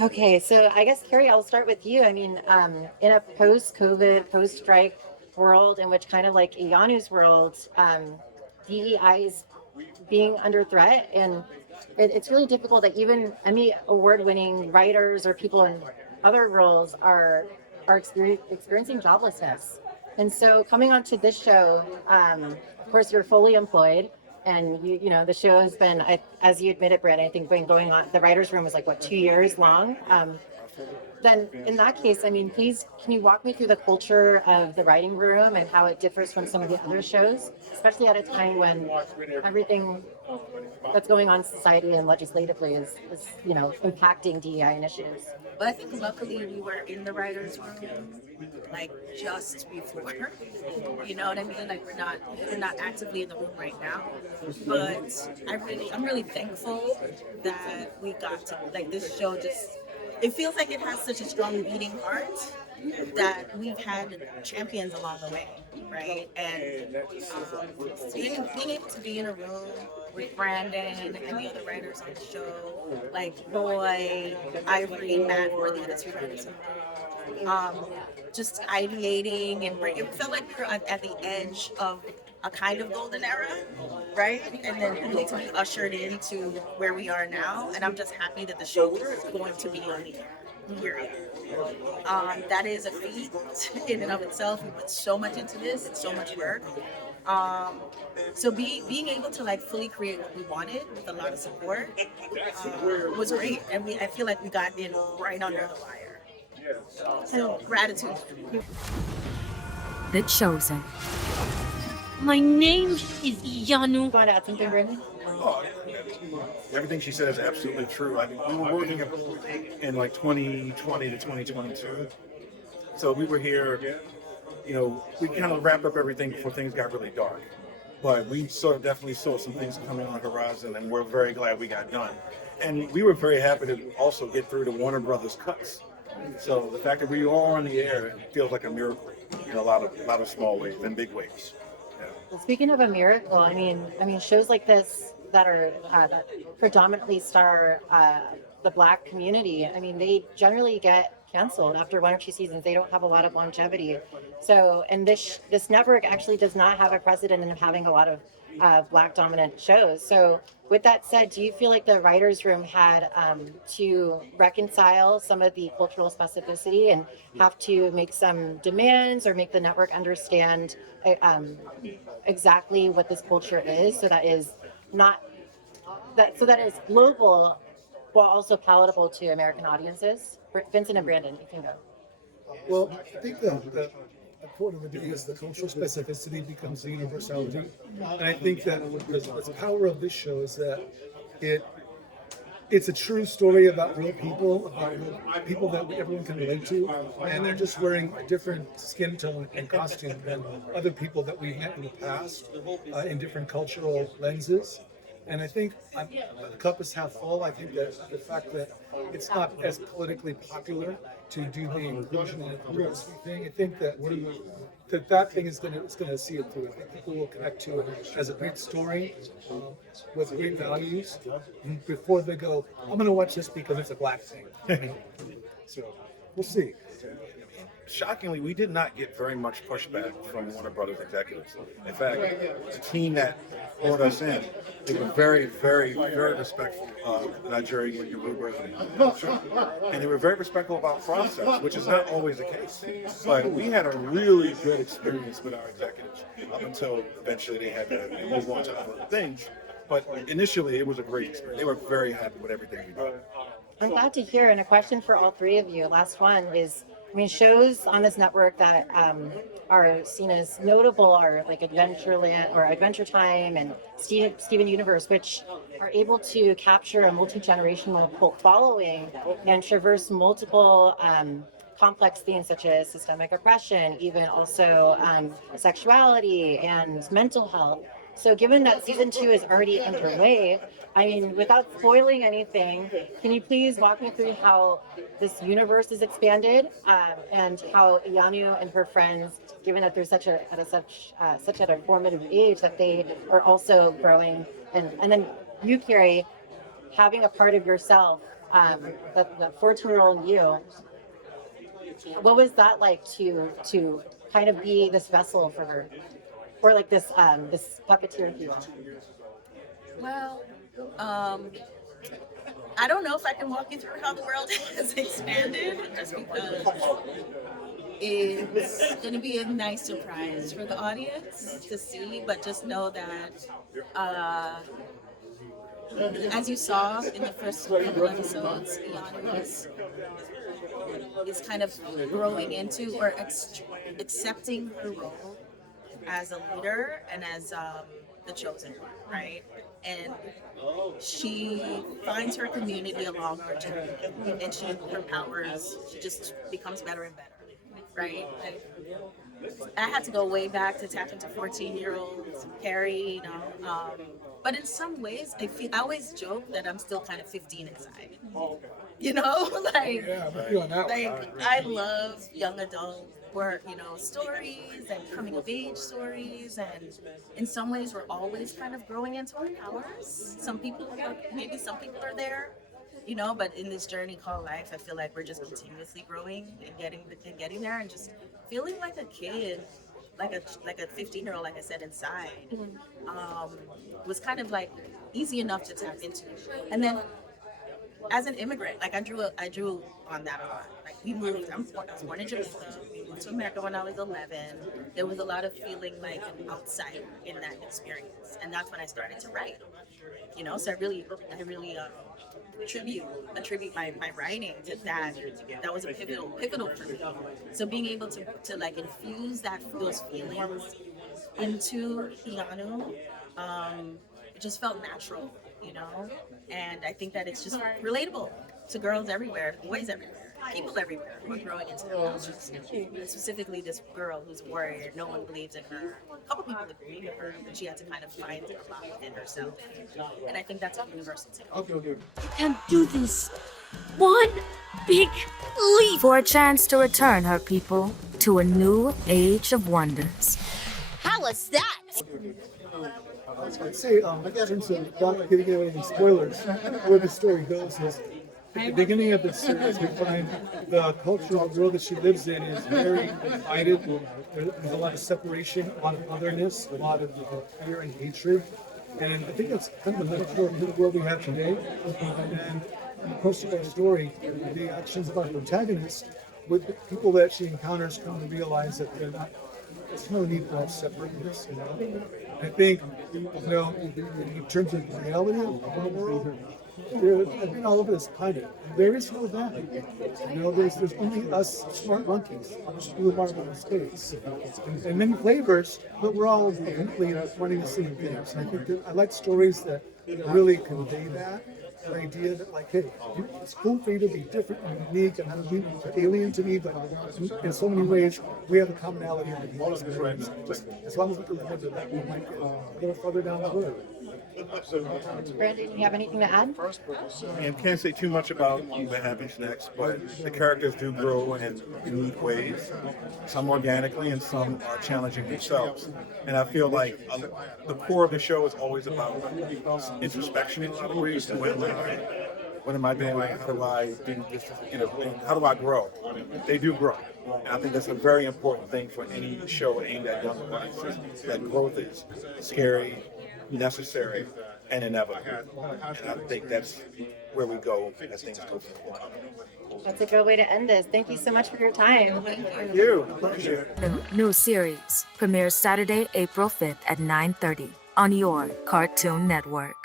Okay, so I guess Kerri, I'll start with you. I mean, in a post-COVID, post-strike world, in which kind of like Iyanu's world, DEI is being under threat, and it's really difficult that even Emmy award-winning writers or people in other roles are experiencing joblessness. And so, coming onto this show, of course, you're fully employed, and the show has been, as you admitted, Brett, I think been going on. The writers' room was like what 2 years long. Then in that case, I mean, please, can you walk me through the culture of the writing room and how it differs from some of the other shows, especially at a time when everything that's going on in society and legislatively is impacting DEI initiatives? But I think luckily we were in the writers' room like just before. You know what I mean? Like we're not actively in the room right now. But I'm really thankful that we got to like this show just it feels like it has such a strong beating heart that we've had champions along the way, right? And being able to be in a room with Brandon and the other writers on the show, like Roye, Ivory, Matt, were the other two writers in the room. Just ideating and it felt like we were at the edge of a kind of golden era, right? And then really to be ushered into where we are now. And I'm just happy that the show is going to be on the air. Period. That is a feat in and of itself. We put so much into this, it's so much work. So being able to like fully create what we wanted with a lot of support was great, and I feel like we got in right under the wire. So gratitude. The Chosen. My name is Iyanu. Want to add something, Brandon? Oh, everything she said is absolutely true. I mean, we were working in like 2020 to 2022. So we were here, we kind of wrapped up everything before things got really dark. But we definitely saw some things coming on the horizon, and we're very glad we got done. And we were very happy to also get through the Warner Brothers cuts. So the fact that we are on the air feels like a miracle in a lot of small ways and big ways. Well, speaking of a miracle, I mean, shows like this that are that predominantly star the Black community. I mean, they generally get canceled after 1 or 2 seasons. They don't have a lot of longevity. So, and this network actually does not have a precedent in having a lot of Black dominant shows. So, with that said, do you feel like the writers' room had to reconcile some of the cultural specificity and have to make some demands or make the network understand exactly what this culture is, so that is not so that is global while also palatable to American audiences? Vincent and Brandon, you can go. Well, I think the quote of the day is the cultural specificity becomes the universality. And I think that the power of this show is that it's a true story about real people, about people that everyone can relate to, and they're just wearing a different skin tone and costume than other people that we've met in the past in different cultural lenses. And I think the cup is half full. I think that the fact that it's not as politically popular to do the inclusion and diversity thing, I think that that thing is going to see it through. I think people will connect to it as a great story with great values before they go, I'm going to watch this because it's a Black thing. So we'll see. Shockingly, we did not get very much pushback from Warner Brothers executives. In fact, the team that brought us in, they were very, very, very respectful of Nigerian Yoruba culture, and they were very respectful about process, which is not always the case. But we had a really good experience with our executives up until eventually they had to move on to other things. But initially, it was a great experience. They were very happy with everything we did. I'm glad to hear. And a question for all three of you. Last one is, shows on this network that are seen as notable are like Adventureland or Adventure Time and Steven Universe, which are able to capture a multi-generational cult following and traverse multiple complex themes such as systemic oppression, even also sexuality and mental health. So given that season 2 is already underway, without spoiling anything, can you please walk me through how this universe is expanded and how Iyanu and her friends, given that they're such at a formative age, that they are also growing, and then you, Kerri, having a part of yourself the 14-year-old you, what was that like to kind of be this vessel for her, or like this puppeteer, if you will? Well, I don't know if I can walk you through how the world has expanded, just because it's going to be a nice surprise for the audience to see. But just know that, as you saw in the first couple episodes, Iyanu is kind of growing into or accepting her role as a leader and as the chosen one, right? And she finds her community along her journey, and her powers, she just becomes better and better, right? Like, I had to go way back to tap into 14-year-old Kerri, but in some ways, I always joke that I'm still kind of 15 inside. Like, Yeah, I'm with you on that one. like I love young adult work, stories and coming of age stories, and in some ways we're always kind of growing into our powers. Maybe some people are there, but in this journey called life, I feel like we're just continuously growing and getting there, and just feeling like a kid, like a 15-year-old, like I said, inside, was kind of like easy enough to tap into. And then as an immigrant, like I drew on that a lot. Like we moved. I was born in Jamaica. We moved to America when I was 11. There was a lot of feeling like an outsider in that experience, and that's when I started to write. So I really attribute my writing to that. That was a pivotal for me. So being able to like infuse those feelings into Iyanu, it just felt natural. And I think that it's just relatable to girls everywhere, boys everywhere, people everywhere who are growing into their powers. Specifically, this girl who's a warrior, no one believes in her. A couple people agree with her, but she had to kind of find a lot within herself. And I think that's all universal too. You can do this. One big leap for a chance to return her people to a new age of wonders. How was that? I'd say, in terms of not getting away any spoilers, where the story goes is, at the beginning of the series, we find the cultural world that she lives in is very divided. There's a lot of separation, a lot of otherness, a lot of fear and hatred. And I think that's kind of a metaphor for the world we have today. And then, in the course of our story, the actions of our protagonist, with the people that she encounters, come to realize that there's no need for us separateness. I think, in terms of the reality of the world, I've been all over this planet. There is no that. There's only us smart monkeys who are our mistakes. And many flavors, but we're all hopefully wanting the same things. And I think that I like stories that really convey that. The idea that, like, hey, it's cool for you to be different and unique and alien to me, but in so many ways, we have a commonality of the experience. Just as long as we can remember that, we might get a little further down the road. Brandon, do you have anything to add? And can't say too much about what happens next, but the characters do grow in unique ways, some organically and some are challenging themselves. And I feel like the core of the show is always about introspection in a lot of ways. What am I doing? How do I do this? How do I grow? They do grow. And I think that's a very important thing for any show aimed at young audiences, that growth is scary, necessary, and inevitable. And I think that's where we go as things go forward. That's a good way to end this. Thank you so much for your time. Thank you. Pleasure. New series premieres Saturday, April 5th at 9:30 on your Cartoon Network.